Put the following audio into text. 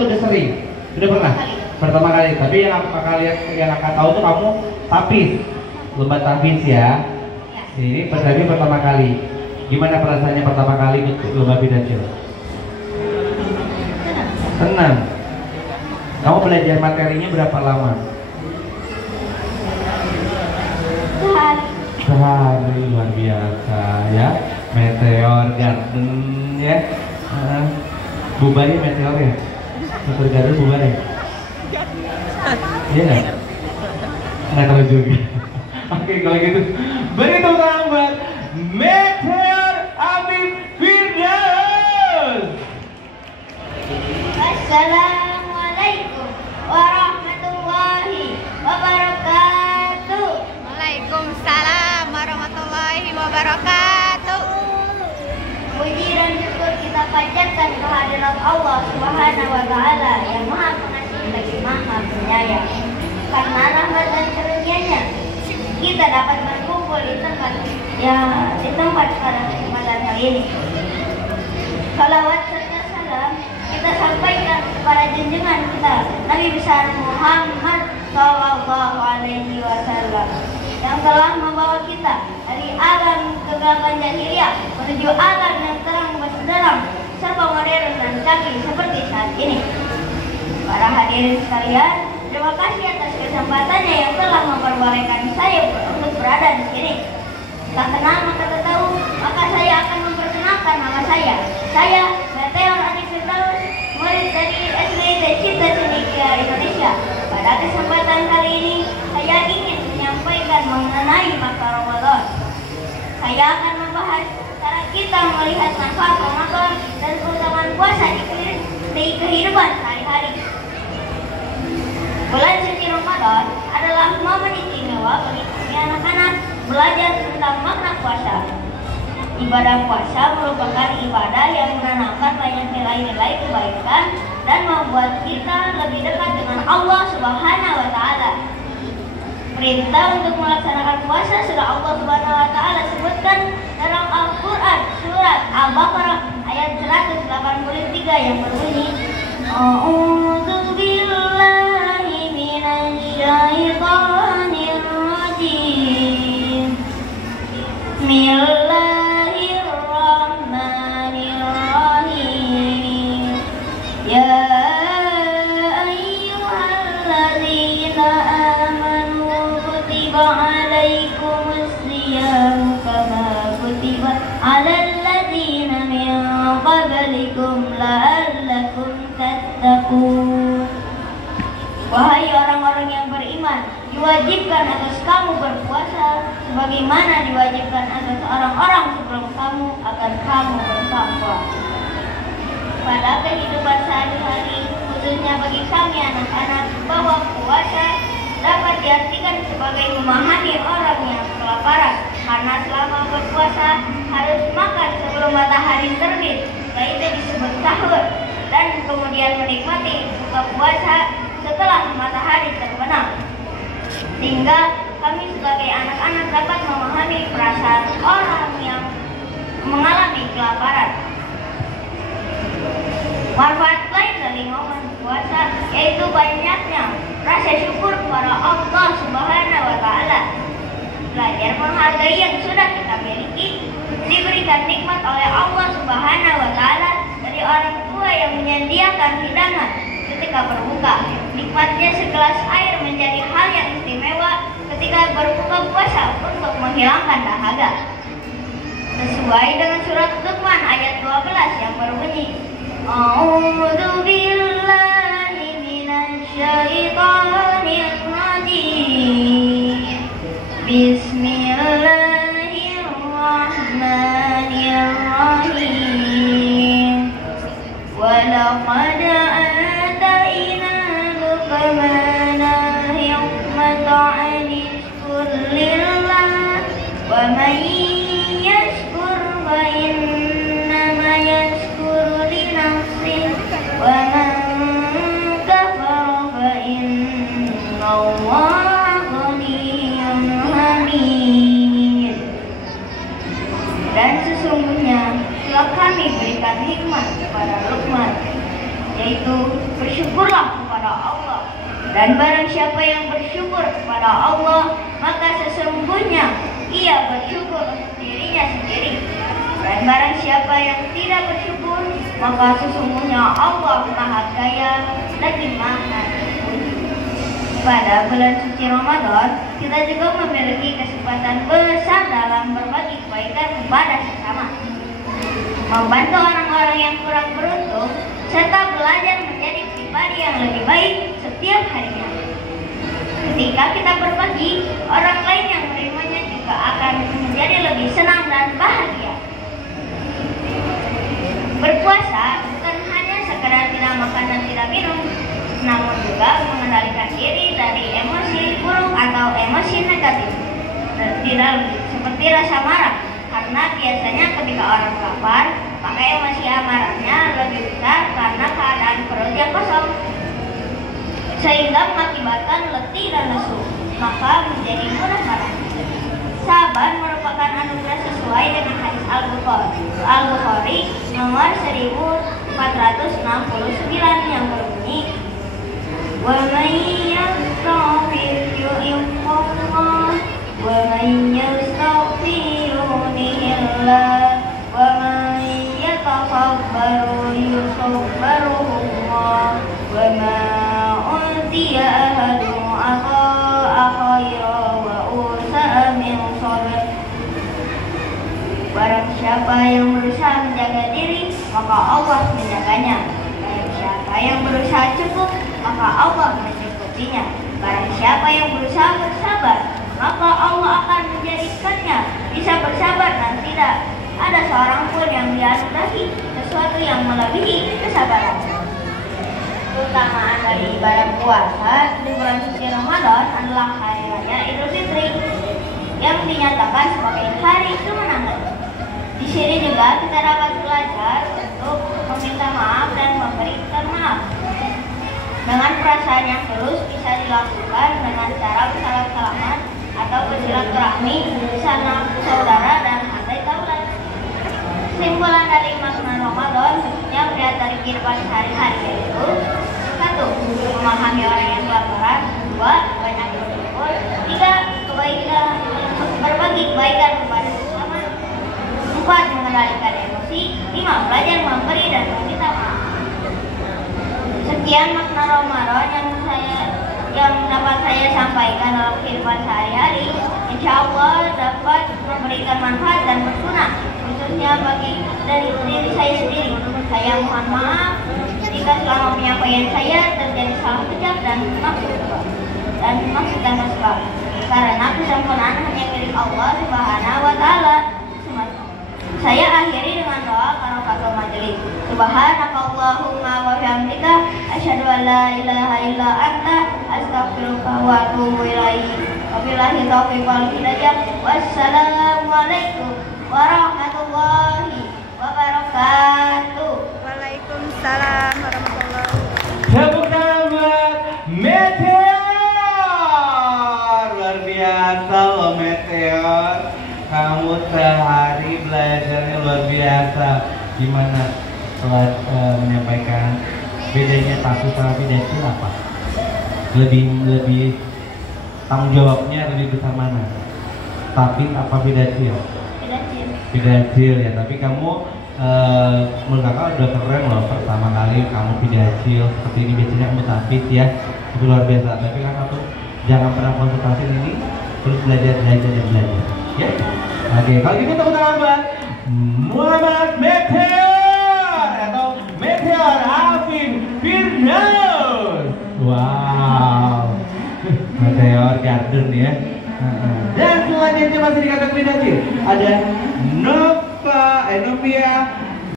Udah sering? Udah pernah? Pertama kali. Tapi yang kakak tahu tuh kamu tapis, lomba tapis ya. Ini pertama kali. Gimana perasaannya pertama kali ikut lomba bidacil? Senang. Kamu belajar materinya berapa lama? Sehari, luar biasa ya. Meteor Garden ya. Bubarnya Meteor ya. Meteor Garden bubar ya. Iya nggak? Nggak tahu juga. Oke, kalau gitu beri tepuk tangan buat Meteor Habib Firdaus. Assalamualaikum warahmatullahi wabarakatuh. Waalaikumsalam warahmatullahi wabarakatuh. Puji dan syukur kita panjatkan kehadirat Allah Subhanahu wa Ta'ala yang Maha Pengasih lagi Maha Penyayang. Karena rahmat dan karunia-Nya kita dapat berkumpul di tempat pada kesempatan kali ini. Salawat serta salam kita sampaikan kepada junjungan kita Nabi besar Muhammad Sallallahu Alaihi Wasallam yang telah membawa kita dari alam kegelapan jahiliyah menuju alam yang terang benderang serba modern dan canggih seperti saat ini. Para hadirin sekalian, terima kasih atas kesempatannya yang telah memperbolehkan saya untuk berada di sini. Tak kenal maka tak tahu, maka saya akan memperkenalkan nama saya. Saya Meteor Habib Firdaus, murid dari SDIT Cipta Cendekia Indonesia. Pada kesempatan kali ini, saya ingin menyampaikan mengenai masa Ramadan. Saya akan membahas cara kita melihat manfaat Ramadan dan keutamaan puasa di kehidupan sehari-hari. Bulan suci Ramadan adalah momen istimewa bagi kami anak-anak belajar tentang makna puasa. Ibadah puasa merupakan ibadah yang menanamkan banyak nilai-nilai kebaikan dan membuat kita lebih dekat dengan Allah Subhanahu wa Ta'ala. Perintah untuk melaksanakan puasa sudah Allah Subhanahu wa Ta'ala sebutkan dalam Al-Quran surat Al-Baqarah ayat 183 yang berbunyi, A'udzu billahi minasyaitonir rajim. Bismillahirrahmanirrahim. Ya ayyuhalladzina amanu kutiba alaikumus siyam kama kutiba alal ladzina min qablikum la'allakum tattaqun. Wahai orang-orang yang beriman, diwajibkan atas kamu berpuasa sebagaimana diwajibkan atas orang-orang sebelum kamu agar kamu bertakwa. Pada kehidupan sehari-hari, khususnya bagi kami anak-anak, bahwa puasa dapat diartikan sebagai memahami orang yang kelaparan, karena selama berpuasa harus makan sebelum matahari terbit, yaitu disebut sahur, dan kemudian menikmati buka puasa setelah matahari terbenam. Sehingga kami sebagai anak-anak dapat memahami perasaan orang yang mengalami kelaparan. Manfaat lain dari momen puasa yaitu banyaknya rasa syukur kepada Allah Subhanahu wa Ta'ala. Belajar menghargai yang sudah kita miliki, diberikan nikmat oleh Allah Subhanahu wa Ta'ala dari orang tua yang menyediakan hidangan ketika berbuka. Nikmatnya segelas air menjadi hal yang istimewa ketika berbuka puasa untuk menghilangkan dahaga. Sesuai dengan surat Luqman ayat 12 yang berbunyi, A'udzu billahi minasyaitonir rajim. Bismillahirrahmanirrahim. Walaqad atayna luqmana hikmata anishkur lillah wa man yashkur fa innama yashkuru li nafsihi wa man kafara fa innallaha ghaniyyun hamid. Dan sesungguhnya telah kami berikan hikmat kepada Luqman, yaitu bersyukurlah kepada Allah. Dan barang siapa yang bersyukur kepada Allah, maka sesungguhnya ia bersyukur untuk dirinya sendiri. Dan barang siapa yang tidak bersyukur, maka sesungguhnya Allah Maha Kaya lagi Maha Terpuji. Pada bulan suci Ramadan, kita juga memiliki kesempatan besar dalam berbagi kebaikan kepada sesama, membantu orang-orang yang kurang beruntung, serta belajar menjadi pribadi yang lebih baik setiap harinya. Ketika kita berbagi, orang lain yang menerimanya juga akan menjadi lebih senang dan bahagia. Berpuasa bukan hanya sekedar tidak makan dan tidak minum, namun juga mengendalikan diri dari emosi buruk atau emosi negatif di dalam, seperti rasa marah. Karena biasanya ketika orang lapar, maka emosi amarahnya lebih besar karena keadaan perut yang kosong, sehingga mengakibatkan letih dan lesu, maka menjadi mudah marah. Sabar merupakan anugerah sesuai dengan hadis Al-Bukhari nomor 1469 yang berbunyi, "Wa may yastaghfir yu'imullah wa may yastaghfir yunihillah wa may yatasabbaru yusabbaruhullah wa ma utiya ahadun ata'a khaira wa usa'a min sabr." Barang siapa yang berusaha menjaga diri, maka Allah menjaganya. Barang siapa yang berusaha cukup, maka Allah mencukupinya. Barang siapa yang berusaha bersabar, maka Allah akan menjadikannya bisa bersabar dan tidak ada seorang pun yang dianugerahi sesuatu yang melebihi kesabaran. Keutamaan dari ibadah puasa di bulan suci Ramadan adalah hari raya Idul Fitri yang dinyatakan sebagai hari kemenangan. Di sini juga kita dapat belajar untuk meminta maaf dan memberikan maaf. Dengan perasaan yang tulus bisa dilakukan dengan cara bersalam salaman atau bersilaturahmi, sanak saudara dan handai taulan. Kesimpulan dari makna Ramadan khususnya melihat dari kehidupan sehari-hari yaitu: 1. Memahami orang yang kelaparan. 2. Banyak bersyukur. 3. Berbagi kebaikan kepada sesama. 4. Mengendalikan emosi. 5. Belajar memberi dan meminta maaf. Sekian makna Ramadan yang dapat saya sampaikan dalam kehidupan sehari-hari. Insya Allah dapat memberikan manfaat dan berguna, khususnya bagi diri saya sendiri. Saya mohon maaf jika selama penyampaian saya terjadi salah ucap dan maksud tanpa sebab, karena kesempurnaan hanya milik Allah Subhanahu wa Ta'ala. Saya akhiri dengan doa karokatul majelis. Subhanakallahumma wa bihamdika asyhadu an la ilaha illa anta astaghfiruka wa atubu ilaik. Wabillahi taufiq wal hidayah. Wassalamualaikum warahmatullahi wabarakatuh. Waalaikumsalam warahmatullahi wabarakatuh. Tepuk tangan buat Meteor. Luar biasa loh Meteor. Kamu sehari belajarnya luar biasa. Gimana setelah menyampaikan bedanya tapi sama Fidacil apa? Lebih tanggung jawabnya lebih besar mana? Tapi apa Fidacil? Fidacil ya. Tapi kamu menurut kakak udah keren loh, pertama kali kamu Fidacil seperti ini. Biasanya kamu tapis ya, itu luar biasa. Tapi kakak tuh jangan pernah konsultasi ini, terus belajar ya. Oke, kalau gitu tepuk tangan buat Muhammad Meteor atau Meteor Alvin Firdaus. Wow, Meteor Garden ya. Dan selanjutnya masih di kakak Fidacil ada Novia